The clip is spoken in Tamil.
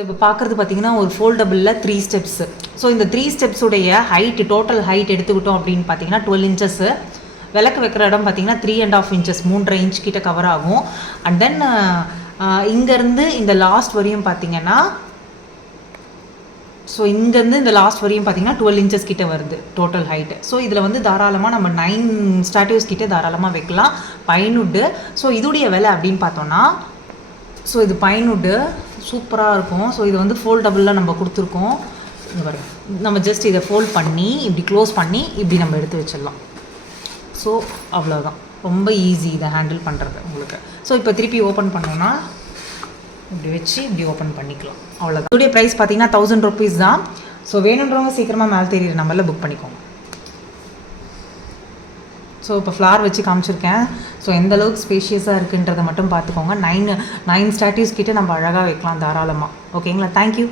இப்போ பார்க்குறது பார்த்தீங்கன்னா ஒரு ஃபோல்டபுளில் 3 ஸ்டெப்ஸு. ஸோ இந்த 3 ஸ்டெப்ஸுடைய ஹைட்டு, டோட்டல் ஹைட் எடுத்துக்கிட்டோம் அப்படின்னு பார்த்தீங்கன்னா 12 இன்ச்சஸ்ஸு. விளக்கு வைக்கிற இடம் பார்த்தீங்கன்னா 3.5 இன்ச்சஸ், 3.5 இன்ச் கிட்ட கவர் ஆகும். அண்ட் தென் இங்கேருந்து இந்த லாஸ்ட் வரையும் பார்த்தீங்கன்னா, ஸோ இங்கேருந்து இந்த லாஸ்ட் வரையும் பார்த்தீங்கன்னா 12 இன்ச்சஸ் கிட்ட வருது டோட்டல் ஹைட்டு. ஸோ இதில் வந்து தாராளமாக நம்ம 9 ஸ்டாட்டியூஸ் கிட்டே தாராளமாக வைக்கலாம். பைன்வுட்டு. ஸோ இதுடைய விலை அப்படின்னு பார்த்தோன்னா, ஸோ இது பைன்வுட்டு சூப்பராக இருக்கும். ஸோ இது வந்து ஃபோல்டபுளில் நம்ம கொடுத்துருக்கோம். இங்கே பாருங்க, நம்ம ஜஸ்ட் இதை ஃபோல்ட் பண்ணி இப்படி க்ளோஸ் பண்ணி இப்படி நம்ம எடுத்து வச்சிடலாம். ஸோ அவ்வளோதான், ரொம்ப ஈஸி இதை ஹேண்டில் பண்ணுறது உங்களுக்கு. ஸோ இப்போ திருப்பி ஓப்பன் பண்ணோன்னா இப்படி வச்சு இப்படி ஓப்பன் பண்ணிக்கலாம், அவ்வளோதான். இதோடைய ப்ரைஸ் பார்த்தீங்கன்னா 1000 rupees தான். ஸோ வேணுன்றவங்க சீக்கிரமாக மேலே தெரியுற நம்பரில் புக் பண்ணிக்கோங்க. ஸோ இப்போ ஃப்ளார் வச்சு காமிச்சிருக்கேன். ஸோ எந்த அளவுக்கு ஸ்பேஷியஸாக இருக்குன்றதை மட்டும் பார்த்துக்கோங்க. 9 ஸ்டாட்டியூஸ் கிட்டே நம்ம அழகாக வைக்கலாம் தாராளமாக. ஓகேங்களா? தேங்க்யூ.